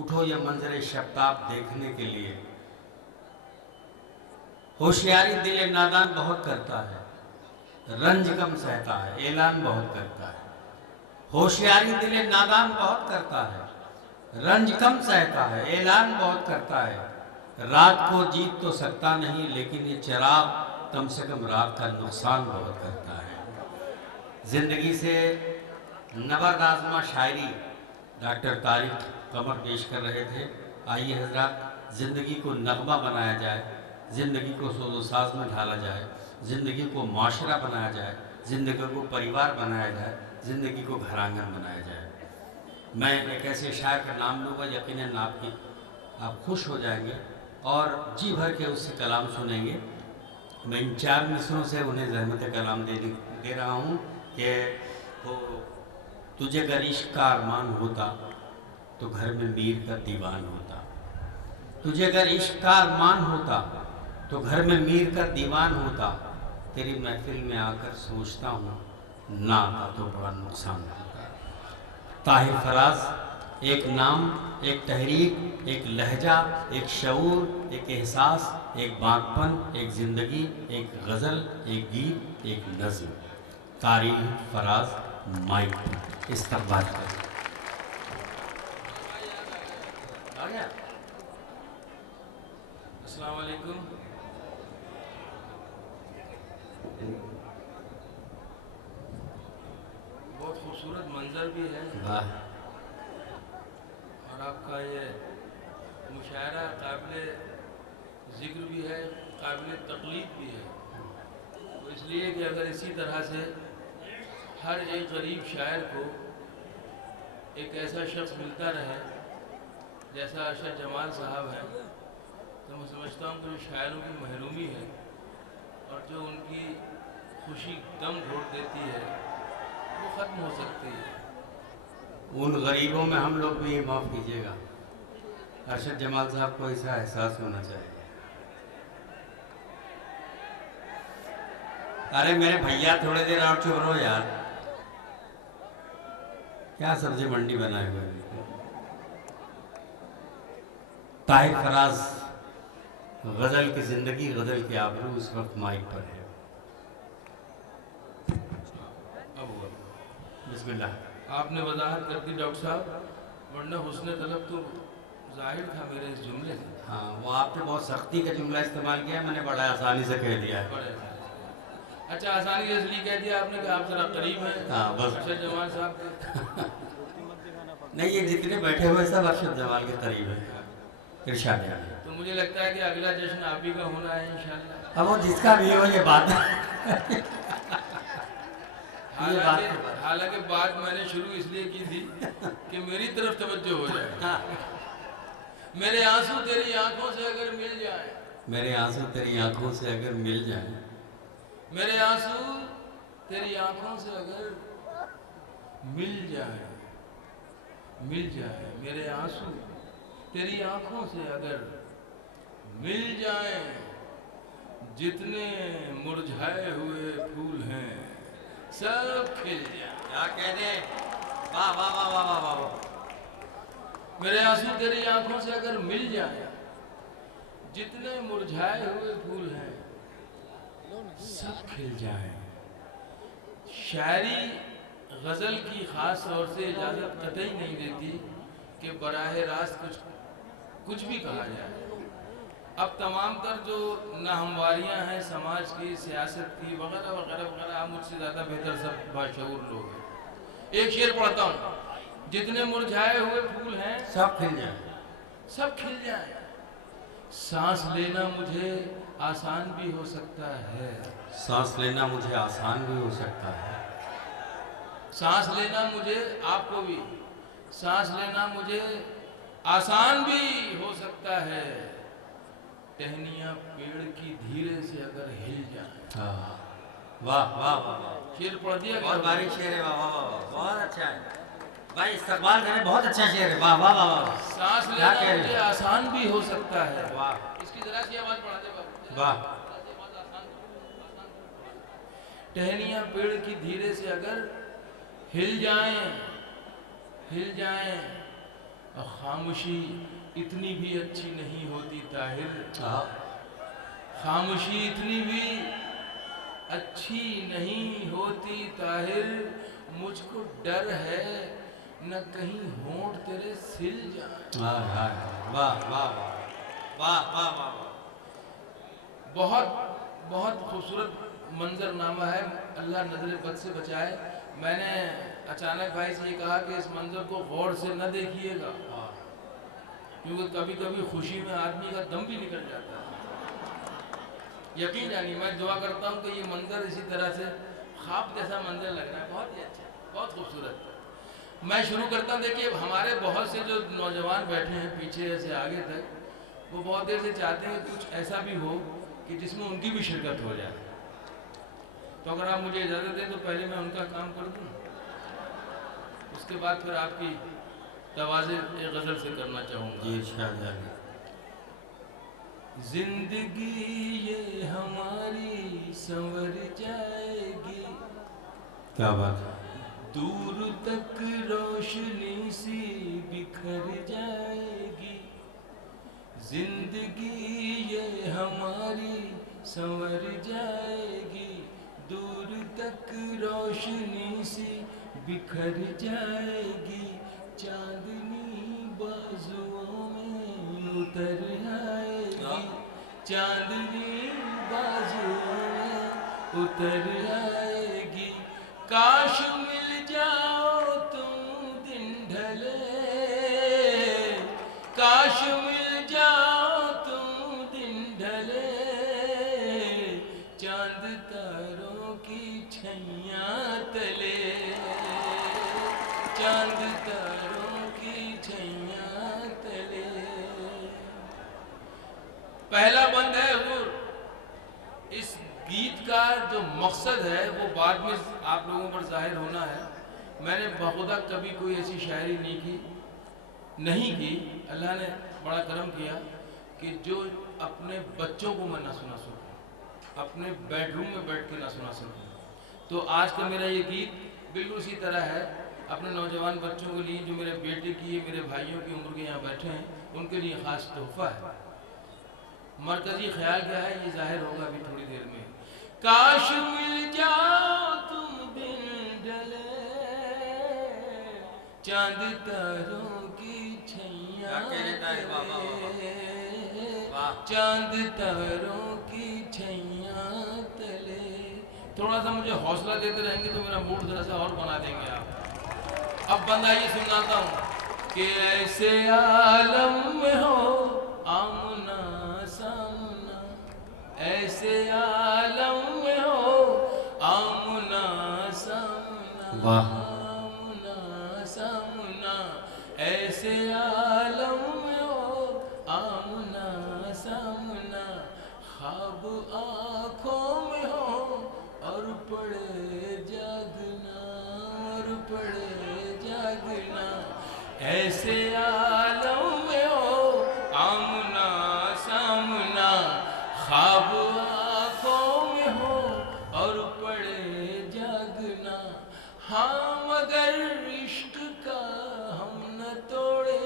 उठो ये मंजर शब्ताब देखने के लिए। होशियारी दिले नादान बहुत करता है, रंज कम सहता है, ऐलान बहुत करता है। होशियारी दिले नादान बहुत करता है, रंज कम सहता है, ऐलान बहुत करता है। रात को जीत तो सकता नहीं, लेकिन ये चिराग कम से कम रात का नुकसान बहुत करता है। जिंदगी से नबरदाज़मा शायरी डॉक्टर तारिक कमर पेश कर रहे थे। आइए हजरात, ज़िंदगी को नगमा बनाया जाए, ज़िंदगी को सोज़ो साज में ढाला जाए, ज़िंदगी को माशरा बनाया जाए, ज़िंदगी को परिवार बनाया जाए, ज़िंदगी को घरांगन बनाया जाए। मैं एक ऐसे शायर का नाम लूँगा, यकीनन आप खुश हो जाएंगे और जी भर के उससे कलाम सुनेंगे। मैं इन 4 मिसरों से उन्हें ज़हमत कलाम दे रहा हूँ कि वो तुझे अगर इश्क का अरमान होता तो घर में मीर का दीवान होता। तुझे अगर इश्क का अरमान होता तो घर में मीर का दीवान होता। तेरी महफिल में आकर सोचता हूँ ना आता तो बड़ा नुकसान होता। ताहिर फराज एक नाम, एक तहरीक, एक लहजा, एक शऊर, एक एहसास, एक बागपन, एक ज़िंदगी, एक गज़ल, एक गीत, एक नज़्म। तारिक फराज माइक इस्तकबाल करें। अस्सलाम वालेकुम। बहुत खूबसूरत मंजर भी है और आपका ये मुशायरा काबिल ज़िक्र भी है, काबिल तक़लीद भी है। तो इसलिए कि अगर इसी तरह से हर एक गरीब शायर को एक ऐसा शख्स मिलता रहे जैसा अरशद जमाल साहब हैं, तो मैं समझता हूँ कि जो शायरों की महरूमी है और जो उनकी खुशी दम घोट देती है वो ख़त्म हो सकती है। उन गरीबों में हम लोग भी, माफ़ कीजिएगा, अरशद जमाल साहब को ऐसा एहसास होना चाहिए। अरे मेरे भैया थोड़ी देर और चुप रहो यार, क्या सब्जी मंडी बनाए हुए। ताहिर फराज गज़ल की ज़िंदगी, गज़ल के आबरू इस वक्त माइक पर है। अब हुआ बिस्मिल्लाह। आपने वजाहत कर दी डॉक्टर साहब, वरना हुस्न तलब तो जाहिर था मेरे इस जुमले से। हाँ, वो आपने बहुत सख्ती का जुमला इस्तेमाल किया, मैंने बड़ा आसानी से कह दिया है। बड़े अच्छा, आसानी से इसलिए कह दिया आपने कि आप जरा करीब हैं हाँ बस। अरशद जमाल साहब। नहीं, ये जितने बैठे हुए सब अरशद जमाल के करीब है। इरशाद है। तो मुझे लगता है कि अगला जश्न आप ही का होना है इंशाल्लाह। अब वो जिसका भी हो ये बात हालांकि बात मैंने शुरू इसलिए की थी कि मेरी तरफ तवज्जो हो जाए। हाँ। मेरे आंसू तेरी आंखों से अगर मिल जाए, मेरे आंसू तेरी आंखों से अगर मिल जाए, मेरे आंसू तेरी आंखों से अगर मिल जाए, मिल जाए, मेरे आंसू तेरी आंखों से अगर मिल जाए, जितने मुरझाए हुए फूल हैं सब खिल जाए। क्या कह दे, वाह वाह वाह वाह वाह वाह। मेरे आंसू तेरी आंखों से अगर मिल जाए, जितने मुरझाए हुए फूल हैं सब खिल जाए। शायरी गज़ल की ख़ास तौर से इजाज़त कतई नहीं देती कि बराह रास्त कुछ भी कहा जाए। अब तमाम तर जो नाहमवारियाँ हैं समाज की, सियासत की, वगैरह वगैरह वगैरह, आप मुझसे ज़्यादा बेहतर सब बाशऊर लोग हैं। एक शेर पढ़ता हूँ, जितने मुरझाए हुए फूल हैं सब खिल जाए, सब खिल जाए। सांस लेना मुझे आसान भी हो सकता है, सांस लेना मुझे आसान भी हो सकता है। सांस लेना मुझे, आपको भी सांस लेना मुझे आसान भी हो सकता है। टहनियाँ पेड़ की धीरे से अगर हिल जाए। वाह वाह वाह। शेर पढ़ दिया, बहुत बारीक शेर है, वाह वाह वाह, बहुत अच्छा है भाई, इस्तकबाल करें, बहुत अच्छा शेर है, वाह वाह वाह। सांस लेना मुझे आसान भी हो सकता है। वाह। इसकी जरा सी आवाज बढ़ा दे बाबू। वाह। टहनियाँ पेड़ की धीरे से अगर हिल जाएं, हिल जाएं, और खामोशी इतनी भी अच्छी नहीं होती ताहिर, खामोशी इतनी भी अच्छी नहीं होती ताहिर, मुझको डर है न कहीं होंठ तेरे सिल जाए। वाह वाह वाह वाह वाह वाह। बहुत बहुत खूबसूरत मंजरनामा है, अल्लाह नजर बद से बचाए। मैंने अचानक भाई से ये कहा कि इस मंजर को गौर से न देखिएगा, क्योंकि कभी कभी खुशी में आदमी का दम भी निकल जाता है। यकीन जानिए, मैं दुआ करता हूँ कि ये मंजर इसी तरह से ख्वाब जैसा मंजर लग रहा है, बहुत ही अच्छा, बहुत खूबसूरत। मैं शुरू करता हूँ। देखिए, हमारे बहुत से जो नौजवान बैठे हैं पीछे से आगे तक, वो बहुत देर से चाहते हैं कुछ ऐसा भी हो कि जिसमें उनकी भी शिरकत हो जाए। तो अगर आप मुझे इजाज़त दें तो पहले मैं उनका काम कर दूँ, उसके बाद फिर आपकी तवाज़े एक गज़ल से करना चाहूँगा। जिंदगी ये हमारी संवर जाएगी, क्या बात है, दूर तक रोशनी सी बिखर जाएगी। जिंदगी ये हमारी संवर जाएगी, दूर तक रोशनी सी बिखर जाएगी। चांदनी बाजुओं में उतर आएगी, चांदनी बाजुओं में उतर आएगी। काश मिल जाओ तुम दिन ढले, काश मिल जाओ तुम दिन ढले, चांद तारों की छैया तले, चांद तारों की छैया तले। पहला बंद है हुजूर। इस गीत का जो मकसद है वो बाद में आप लोगों पर जाहिर होना है। मैंने बखुदा कभी कोई ऐसी शायरी नहीं की। अल्लाह ने बड़ा करम किया कि जो अपने बच्चों को मैं ना सुना सकूँ, अपने बेडरूम में बैठ के ना सुना सकूँ। तो आज का मेरा ये गीत बिल्कुल उसी तरह है, अपने नौजवान बच्चों के लिए, जो मेरे बेटे की, मेरे भाइयों की उम्र के यहाँ बैठे हैं, उनके लिए ख़ास तोहफा है। मरकजी ख्याल क्या है ये जाहिर होगा अभी थोड़ी देर में। काश मिल जाओ तुम दिन ढले, चांद तारों की छैया तले, चांद तारों की छैया तले। थोड़ा सा मुझे हौसला देते रहेंगे तो मेरा मूड जरा सा और बना देंगे आप। अब बंदा ये सुनाता हूँ कि ऐसे आलम में हो आमना सामना, ऐसे आलम में हो आमना सामना, आमना सामना, ऐसे आलम में हो आमना सामना। ख्वाब आँखों में हो और पड़े जागना, और पड़े जागना, ऐसे आलम में हो आमना सामना। ख्वाब आँखों में हो और पड़े जागना। हाँ मगर इश्क का हम न तोड़े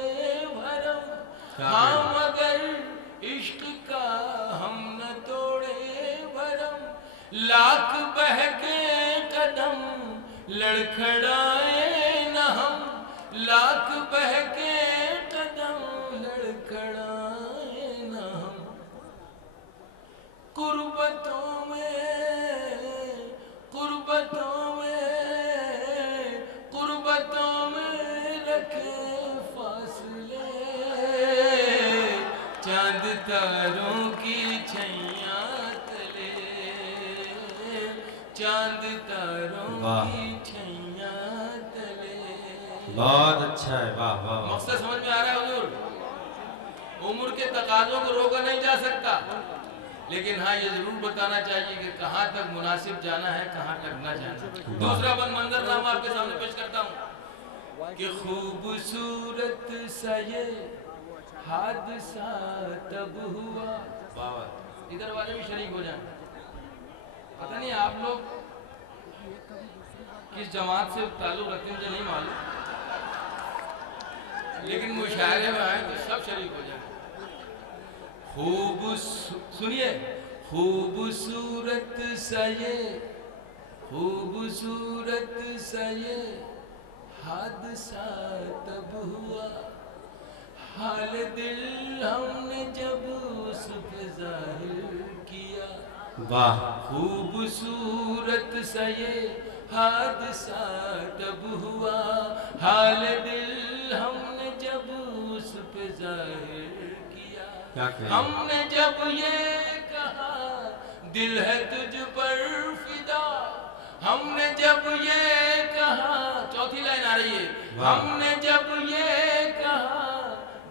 भरम, हाँ मगर इश्क का हम न तोड़े भरम। लाख बहके कदम लड़खड़ाए न हम, लाख बहके कदम लड़खड़ाए न हम। कुर्बतों में, कुर्बतों में, कुर्बतों में रखे फासले, चांद तारों की छैया तले, चांद तारों की छैया तले। बहुत अच्छा है, वाह वाह। मकसद समझ में आ रहा है हुजूर? उम्र के तकाजों को रोका नहीं जा सकता, लेकिन हाँ ये जरूर बताना चाहिए कि कहाँ तक मुनासिब जाना है, कहाँ तक न जाना। दूसरा मंजरनामा आपके सामने पेश करता हूँ कि खूबसूरत सा ये हादसा तब हुआ। इधर वाले भी शरीक हो जाए। पता नहीं आप लोग किस जमात से ताल्लुक रखते हैं मुझे नहीं मालूम, लेकिन मुशायरे में आए तो सब शरीक हो जाए। सुनिए, खूबसूरत सये, खूबसूरत सये हादसा तब हुआ, हाल दिल हमने जब उस पे जाहिर किया। वाह, खूबसूरत सये हादसा तब हुआ, हाल दिल हमने जब उस पे जाहिर किया। क्या कहें? हमने जब ये कहा दिल है तुझ पर फिदा, हमने जब ये कहा, चौथी लाइन आ रही है, हमने जब ये कहा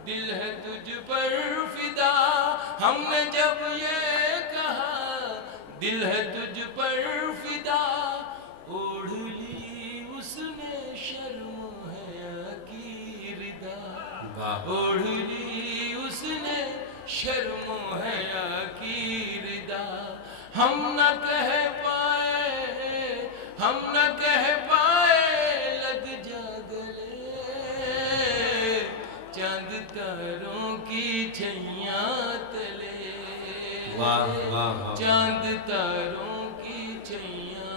दिल है तुझ पर फिदा, हमने जब ये कहा दिल है तुझ पर फिदा, ओढ़ ली उसने शर्म हया की रिदा, ओढ़ ली उसने शर्म हया की रिदा। हम न कह पाए, हम न कह पाए लग जा गले, चांद तारों की छैया तले, वाह वाह वाह, चांद तारों की छैया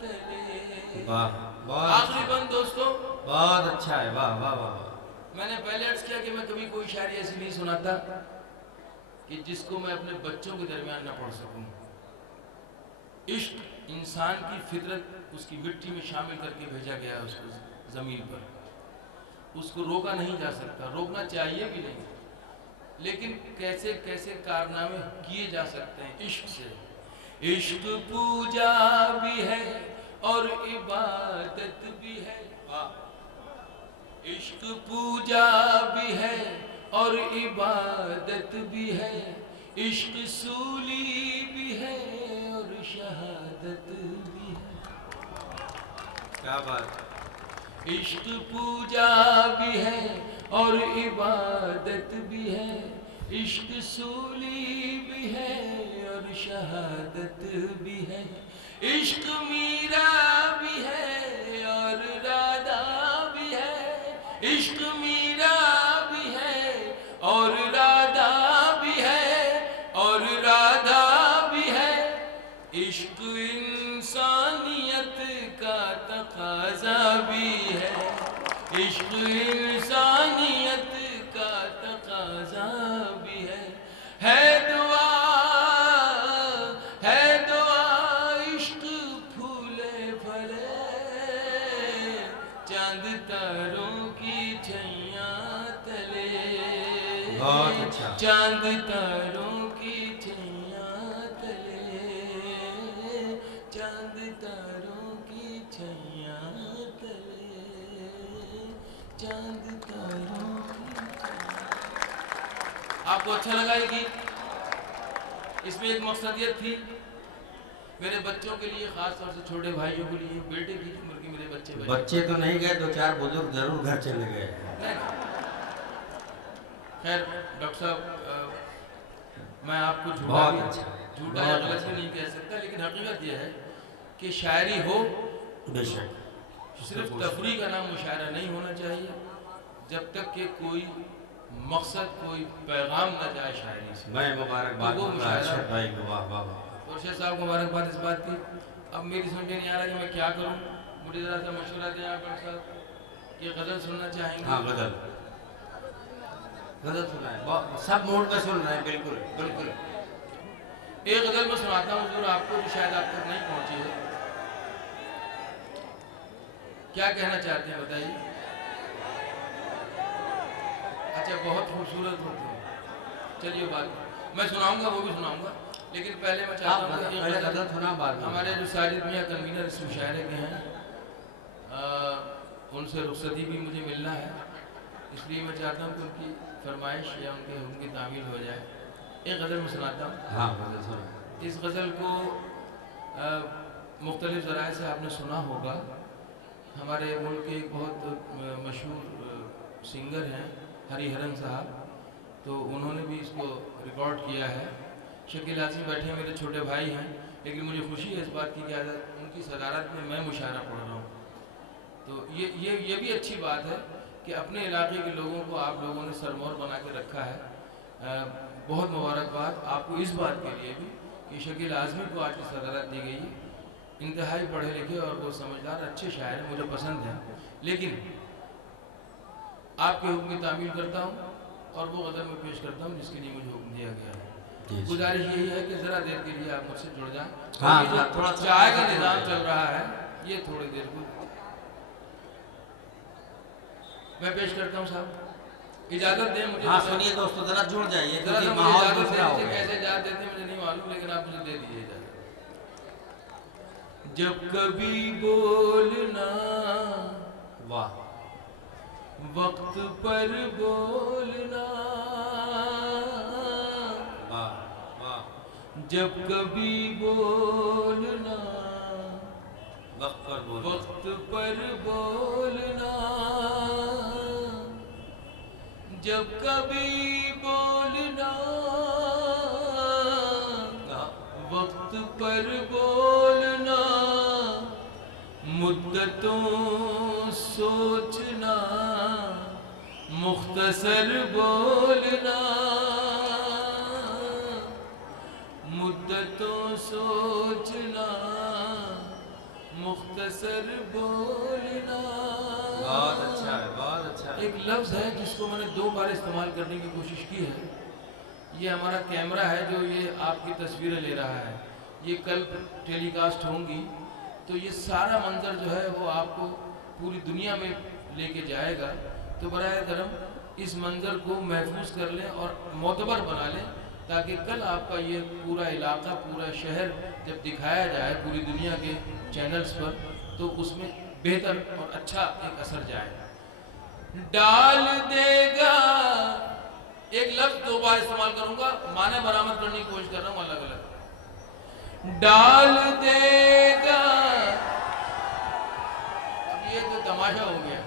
तले। वाह, बहुत आखिरी बंद दोस्तों, बहुत अच्छा है। वाह वाह वाह वाह। मैंने पहले अर्ज किया कि मैं कभी कोई शायरी ऐसी नहीं सुनाता कि जिसको मैं अपने बच्चों के दरमियान न पढ़ सकूं। इश्क इंसान की फितरत उसकी मिट्टी में शामिल करके भेजा गया है उसको ज़मीन पर, उसको रोका नहीं जा सकता, रोकना चाहिए भी नहीं, लेकिन कैसे कैसे कारनामे किए जा सकते हैं इश्क से। इश्क पूजा भी है और इबादत भी है, इश्क पूजा भी है और इबादत भी है, इश्क सूली भी है और शहादत भी है। क्या बात। इश्क पूजा भी है और इबादत भी है, इश्क सूली भी है और शहादत भी है, इश्क मीरा भी है और राधा भी है, इश्क मीरा भी है और राधा भी है और राधा भी है, इश्क इंसानियत का तकाजा भी है, इश्क इंसानियत का तकाजा भी है दुआ, है दुआ इश्क फूले फले, चांद तारों की छैया तले, बहुत अच्छा। चांद तारों की छैया तले, चांद तारों की छैया तले, चांद तारों की छैया। आपको अच्छा लगा ये गीत? इसमें एक मकसदियत थी मेरे बच्चों के लिए, खास तौर से छोटे भाइयों के लिए, बेटे की उम्र के मेरे बच्चे बच्चे तो नहीं गए, दो चार बुजुर्ग जरूर घर चले गए। खैर डॉक्टर साहब, मैं आपको झूठा बहुत भी अच्छा, झूठा या गलत भी नहीं कह सकता, लेकिन हकीकत यह है कि शायरी हो बेशक, सिर्फ तफरी का नाम मुशायरा नहीं होना चाहिए, जब तक कि कोई मकसद, कोई पैगाम न जाए शायरी से। मैं मुबारकबाद तो वो दूंगा अरशद भाई को। वाह वाह वाह। तो अरशद साहब को मुबारकबाद इस बात की। अब मेरी समझ में नहीं आ रहा कि मैं क्या करूं, मुझे ज़रा सा मशवरा दें आप डॉक्टर साहब। ये गज़ल सुनना चाहेंगे? हाँ, गजल गजल सुनाए, सब मूड में सुन रहे हैं। बिल्कुल बिल्कुल। एक गज़ल मैं सुनाता हूँ जो आपको, जो शायद आप तक नहीं पहुँची है। क्या कहना चाहते हैं बताइए? अच्छा, बहुत खूबसूरत होते हैं। चलिए बात मैं सुनाऊंगा, वो भी सुनाऊंगा, लेकिन पहले मैं चाहता हूँ कि पहले गजल सुना, बाद में हमारे जो साजिद मियाँ कन्वीनर इस मुशायरे के हैं, उनसे रुखसती भी मुझे मिलना है, इसलिए मैं चाहता हूँ कि उनकी फरमाइश या उनकी तामील हो जाए। एक गज़ल में सुनाता हूँ। हाँ, गजल सुना। इस गज़ल को मुख्तलिफ ज़राए से आपने सुना होगा। हमारे मुल्क के एक बहुत मशहूर सिंगर हैं हरिहरन साहब, तो उन्होंने भी इसको रिकॉर्ड किया है। शकील आसिम बैठे हैं, मेरे छोटे भाई हैं, लेकिन मुझे खुशी है इस बात की कि आज उनकी सदारत में मैं मुशायरा पढ़ रहा हूँ। तो ये भी अच्छी बात है कि अपने इलाके के लोगों को आप लोगों ने सरमौर बना के रखा है। बहुत मुबारकबाद आपको इस बात के लिए भी कि शकील आज़मी को आज की सदारत दी गई है। इंतहाई पढ़े लिखे और वो समझदार अच्छे शायर हैं, मुझे पसंद हैं, लेकिन आपके हुक्म की तामील करता हूँ और वो गज़ल में पेश करता हूँ जिसके लिए मुझे हुक्म दिया गया है। गुजारिश यही है कि ज़रा देर के लिए आप मुझसे जुड़ जाएं। हाँ, थोड़ा चाय का निज़ाम चल रहा है, ये थोड़ी देर को मैं पेश करता हूँ साहब, इजाज़त दें मुझे। हाँ सुनिए दोस्तों, जरा जुड़ जाइए जरा क्योंकि मुझे माहौल इजाज़त दूसरा हो दे, गया। कैसे इजाज़त देते हैं मुझे नहीं मालूम, लेकिन आप मुझे दे दीजिए इजाज़त। जब कभी बोलना वाह, वक्त पर बोलना, वाह, वाह, जब कभी बोलना वक्त पर बोलो, वक्त पर बोलना, जब कभी बोलना वक्त पर बोलना, मुद्दतों सोचना, मुख्तसर बोलना, मुद्दतों सोचना, मुख्तसर बोलना। बहुत अच्छा है, बहुत अच्छा है। एक लफ्ज़ है जिसको मैंने 2 बार इस्तेमाल करने की कोशिश की है। ये हमारा कैमरा है जो ये आपकी तस्वीरें ले रहा है, ये कल टेलीकास्ट होंगी, तो ये सारा मंजर जो है वो आपको पूरी दुनिया में लेके जाएगा। तो बराए करम इस मंजर को महफूज कर लें और मोतबर बना लें, ताकि कल आपका ये पूरा इलाका, पूरा शहर जब दिखाया जाए पूरी दुनिया के चैनल्स पर, तो उसमें बेहतर और अच्छा एक असर जाए। डाल देगा, एक लफ्ज़ 2 बार इस्तेमाल करूंगा, माने बरामद करने की कोशिश कर रहा हूं अलग अलग। डाल देगा, अब ये तो तमाशा हो गया।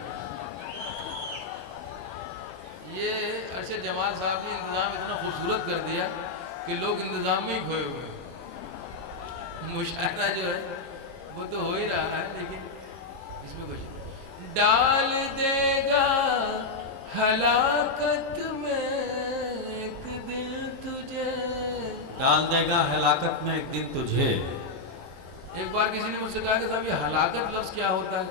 ये अरशद जमाल साहब ने इंतज़ाम इतना खूबसूरत कर दिया कि लोग इंतज़ाम में ही खोए हुए। मुशायरा जो है वो तो हो ही रहा है, लेकिन इसमें कुछ डाल देगा हलाकत में एक दिन तुझे, डाल देगा हलाकत में एक दिन तुझे। एक बार किसी ने मुझसे कहा कि साहब ये हलाकत लफ्ज़ क्या होता है,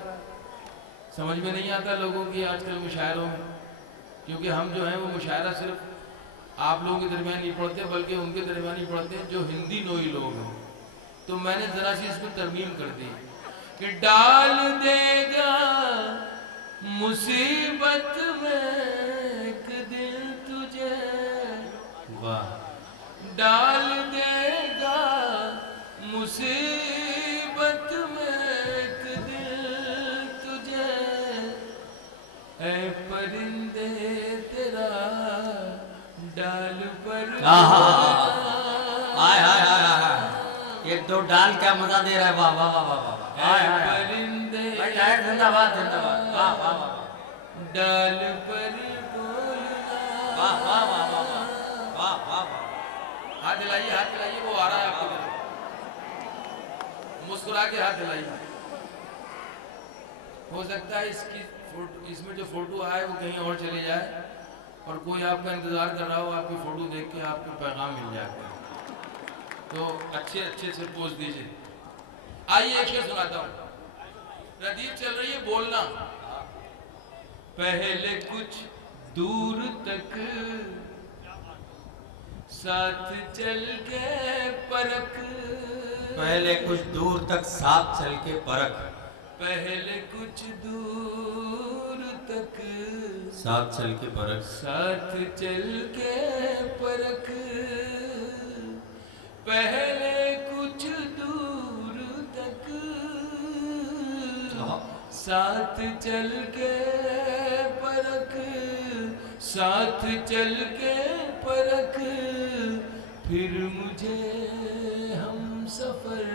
समझ में नहीं आता लोगों की आजकल मुशायरों में, क्योंकि हम जो हैं वो मुशायरा सिर्फ आप लोगों के दरमियान नहीं पढ़ते बल्कि उनके दरमियान ही पढ़ते हैं जो हिंदी नोई लोग हैं। तो मैंने ज़रा सी इसमें तरमीम कर दी कि डाल देगा मुसीबत में एक दिन तुझे, वाह, डाल देगा मुसीबत में एक दिन तुझे, ऐ परिंदे तेरा डाल पर हाय हाय हाय हाय, ये 2 डाल क्या मजा दे रहा है। वाह वाह वाह वाह वाह, हाय हाय हाय, परिंदे जिंदाबाद जिंदाबाद, वाह वाह वाह, डाल पर बोलना, वाह वाह वाह वाह वाह वाह वाह वाह। हाथ दिलाइए, वो आ रहा है आपकी तरफ, मुस्कुरा के हाथ दिलाइए। हो सकता है इसकी फोटो, इसमें जो फोटो आए वो कहीं और चले जाए और कोई आपका इंतजार कर रहा हो, आपकी फोटो देख के आपको पैगाम मिल जाए, तो अच्छे से पोज दीजिए। आइए एक शेर सुनाता हूँ, रदीफ चल रही है बोलना। पहले कुछ दूर तक साथ चल के परख, पहले कुछ दूर तक साथ चल के परख, पहले कुछ दूर तक साथ चल के परख, साथ चल के परख, पहले कुछ दूर तक साथ चल के परख, साथ चल के परख, फिर मुझे हम सफर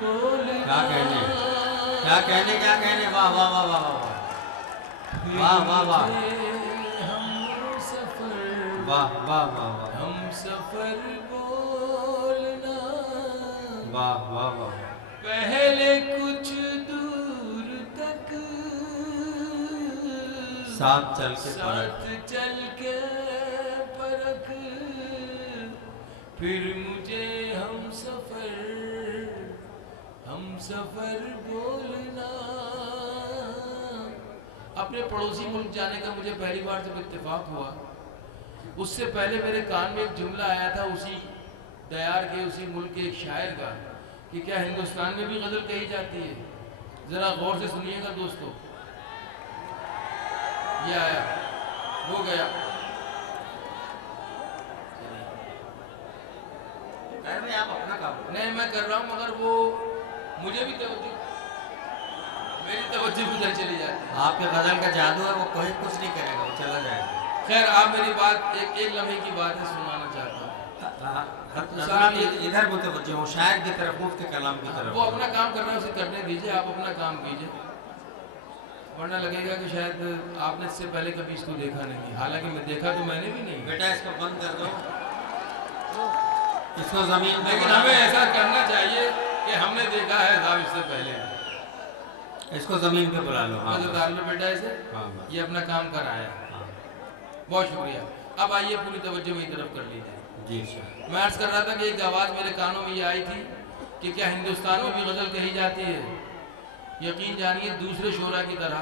बोलना। क्या कहने, वाह वाह वाह वाह वाह वाह वाह, हम सफर, वाह वाह वाह वाह, हम सफर बोलना, वाह वाह वाह, पहले कुछ दूर तक साथ चल के साथ चल के परख, फिर मुझे हम सफर बोलना। अपने पड़ोसी मुल्क जाने का मुझे पहली बार जब इत्तेफाक हुआ, उससे पहले मेरे कान में एक जुमला आया था उसी दयार के, उसी मुल्क के एक शायर का, कि क्या हिंदुस्तान में भी गज़ल कही जाती है? ज़रा गौर से सुनिएगा दोस्तों। ये आया, वो गया। आप अपना काम नहीं मैं कर रहा हूँ, मगर वो मुझे भी तवज्जो, मेरी तवज्जो उधर चली जाती है। आपके गजल का जादू है, वो कोई कुछ नहीं करेगा, वो चला जाएगा। खैर आप मेरी बात एक लम्हे की बात है, सुनाना चाहता हूँ। इधर मुतवज्जो हो, शायर की तरफ, मुफ्त के कलाम की तरफ। वो अपना काम कर रहा है, उसे करने दीजिए, आप अपना काम कीजिए, वरना लगेगा कि शायद आपने इससे पहले कभी इसको देखा नहीं। हालांकि मैं देखा तो मैंने भी नहीं। बेटा इसको बंद कर दो, इसको जमीन पे। लेकिन हमें ऐसा करना चाहिए कि हमने देखा है साहब इससे पहले। इसको जमीन पे बुला लो। हाँ डाल लो बेटा इसे। हाँ ये अपना काम कर आया। हाँ। बहुत शुक्रिया। अब आइए पूरी तवज्जो मेरी तरफ कर लीजिए। जी सर। मैं अर्ज कर रहा था कि एक आवाज़ मेरे कानों में ये आई थी कि क्या हिंदुस्तान में भी गज़ल कही जाती है? यकीन जानिए दूसरे शोरा की तरह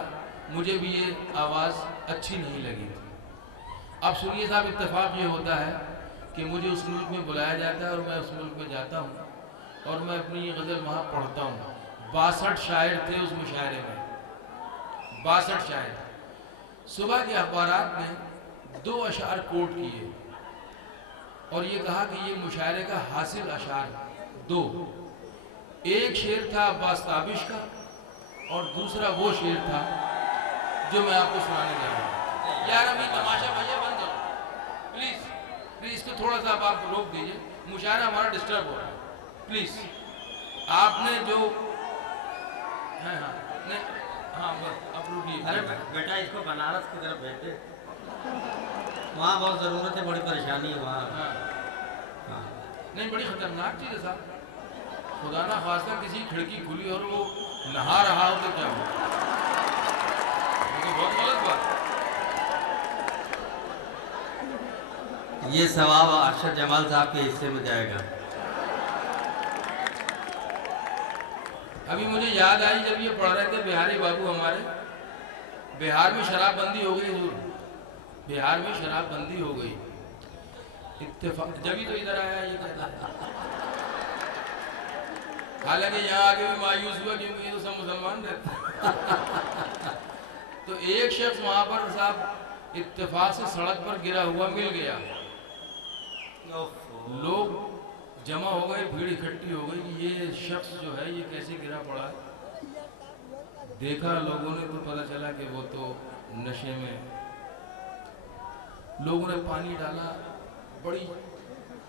मुझे भी ये आवाज़ अच्छी नहीं लगी थी। अब सुनिए साहब, इत्तेफाक ये होता है कि मुझे उस मुल्क में बुलाया जाता है और मैं उस मुल्क में जाता हूँ और मैं अपनी ये गज़ल वहाँ पढ़ता हूँ। 62 शायर थे उस मुशायरे में, 62 शायर। सुबह के अखबारात ने 2 अशार कोट किए और ये कहा कि ये मुशायरे का हासिल अशार 2। एक शेर था अब्बास ताबिश का और दूसरा वो शेर था जो मैं आपको सुनाने जा रहा हूँ। यार अभी तमाशा भैया बंद करो प्लीज़, प्लीज़ इसको थोड़ा सा आप रोक दीजिए, मुशायरा हमारा डिस्टर्ब हो रहा है प्लीज़। आपने जो है हाँ नहीं हाँ बस अब रुकिए। अरे बेटा इसको बनारस की तरफ भेज दे, वहाँ बहुत ज़रूरत है, बड़ी परेशानी है वहाँ। हाँ हाँ। नहीं बड़ी खतरनाक चीज़ है साहब, खुदा ना खास्ता किसी खिड़की खुली और वो नहा रहा हो तो क्या हो, ये तो बहुत गलत बात है। ये सवाब अरशद जमाल साहब के हिस्से में जाएगा। अभी मुझे याद आई जब ये पढ़ रहे थे बिहारी बाबू हमारे, बिहार में शराबबंदी हो गई हुजूर, बिहार में शराबबंदी हो गई। इत्तेफाक जब ही तो इधर आया ये कहता, हालांकि यहाँ आके भी मायूस हुआ क्योंकि ये तो सब मुसलमान रहते। तो एक शख्स वहाँ पर साहब इत्तेफाक से सड़क पर गिरा हुआ मिल गया, लोग जमा हो गए, भीड़ इकट्ठी हो गई कि ये शख्स जो है ये कैसे गिरा पड़ा है। देखा लोगों ने तो पता चला कि वो तो नशे में। लोगों ने पानी डाला, बड़ी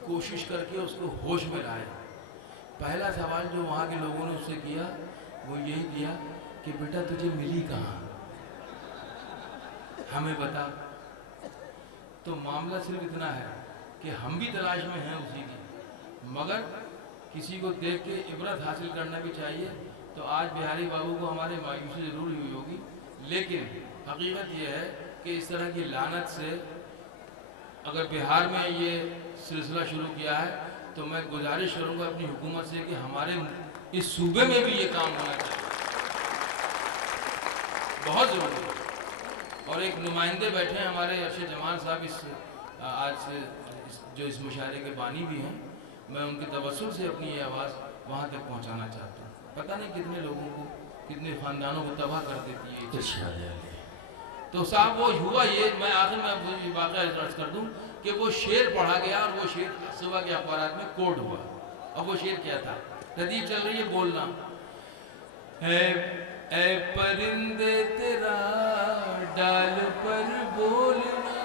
कोशिश करके उसको होश में लाए। पहला सवाल जो वहाँ के लोगों ने उससे किया वो यही किया कि बेटा तुझे मिली कहाँ, हमें बता। तो मामला सिर्फ इतना है कि हम भी तलाश में हैं उसी की, मगर किसी को देख के इबरत हासिल करना भी चाहिए। तो आज बिहारी बाबू को हमारे मायूसी ज़रूर हुई होगी, लेकिन हकीकत यह है कि इस तरह की लानत से अगर बिहार में ये सिलसिला शुरू किया है तो मैं गुजारिश करूँगा अपनी हुकूमत से कि हमारे इस सूबे में भी ये काम होना चाहिए, बहुत ज़रूरी है। और एक नुमाइंदे बैठे हैं हमारे अरशद जमाल साहब, इस आज से जो इस मुशायरे के बानी भी हैं, मैं उनके तवस्सुल से अपनी ये आवाज़ वहाँ तक पहुँचाना चाहता हूँ। पता नहीं कितने लोगों को, कितने ख़ानदानों को तबाह कर देती है ये चीज़। तो साहब वो हुआ ये, मैं आखिर में वाक़या अर्ज़ कर दूँ कि वो शेर पढ़ा गया और वो शेर सुबह के अखबारात में कोड हुआ। और वो शेर क्या था? तदीब चल रही है बोलना है, ऐ परिंदे तेरा डाल पर बोलना।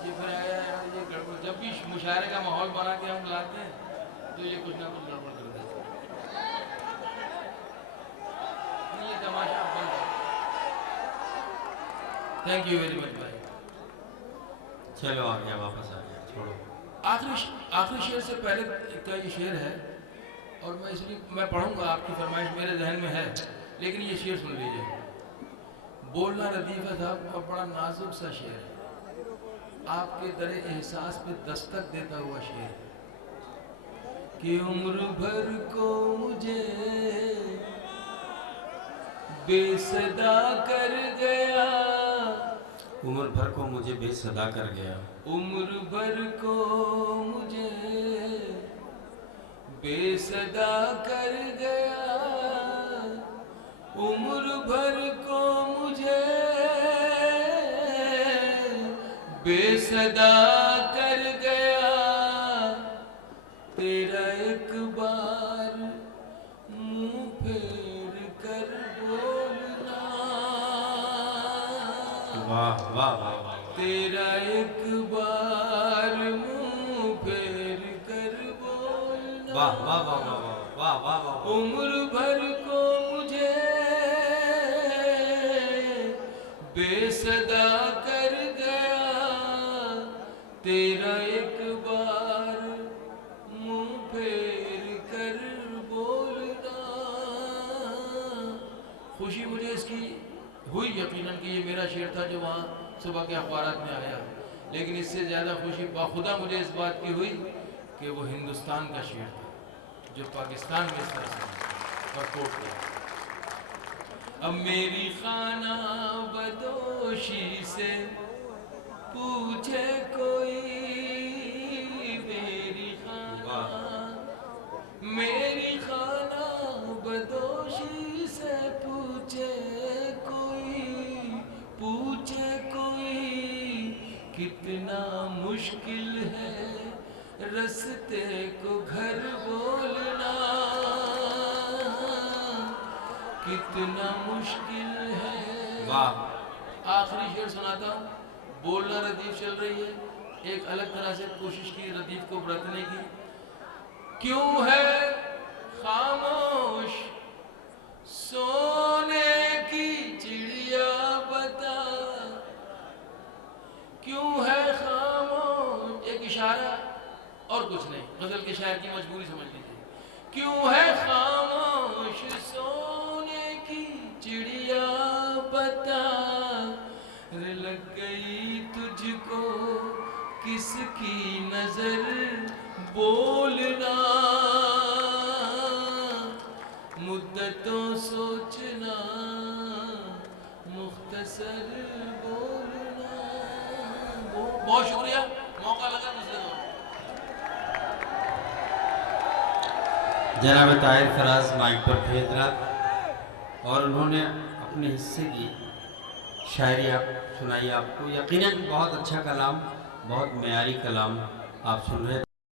ये फिर आया यार ये गड़बड़, जब भी मुशायरे का माहौल बना के हम लाते हैं तो ये कुछ ना कुछ गड़बड़ कर देते हैं। ये तमाशा बंद है। थैंक यू वेरी मच भाई। चलो आ गया, वापस आ गया, छोड़ो। आखिरी शेर से पहले का ये शेर है और मैं इसलिए मैं पढ़ूंगा, आपकी फरमाइश मेरे जहन में है लेकिन ये शेर सुन लीजिए। बोलना लतीफ़ा साहब का बड़ा नाजुक सा शेर है, आपके दरे एहसास पे दस्तक देता हुआ शेर है कि उम्र भर को मुझे बेसदा कर गया, उम्र भर को मुझे बेसदा कर गया, उम्र भर को मुझे बेसदा कर गया, उम्र भर को मुझे बेसदा कर गया, तेरा एक बार मुंह फेर कर बोलना, वाह वाह वाह वाह, तेरा एक बार मुंह फेर कर बोलना, वाह वाह वाह वाह वाह वाह वाह, उम्र भर को मुझे बेसदा कर गया, तेरा एक बार मुंह फेर कर बोलना। खुशी मुझे इसकी हुई यकीनन कि ये मेरा शेर था जो वहाँ सुबह के अखबारात में आया, लेकिन इससे ज़्यादा खुशी बाखुदा मुझे इस बात की हुई कि वो हिंदुस्तान का शेर था जो पाकिस्तान में इस तरह से रिपोर्ट किया। अब मेरी खाना बदोशी से पूछे कोई, मेरी खाना बदोशी से पूछे कोई, कितना मुश्किल है रस्ते को घर बोलना, कितना मुश्किल है। वाह। आखिरी शेर सुनाता हूँ। बोलना रदीफ चल रही है, एक अलग तरह से कोशिश की रदीफ को बरतने की। क्यों है खामोश सोने की चिड़िया बता, क्यों है खामोश, एक इशारा और कुछ नहीं, गजल के शायर की मजबूरी समझ लीजिए। क्यों है खामोश सोने की चिड़िया बता, लग गई तुझको किसकी नजर बोलना, मुद्दतों सोचना मुख्तसर बोलना। बहुत शुक्रिया, मौका लगा दूसरे दो। जनाब ताहिर फराज माइक पर थे हजरात, और उन्होंने अपने हिस्से की शायरी आप सुनाई। आपको यकीनन बहुत अच्छा कलाम, बहुत मेयारी कलाम आप सुन रहे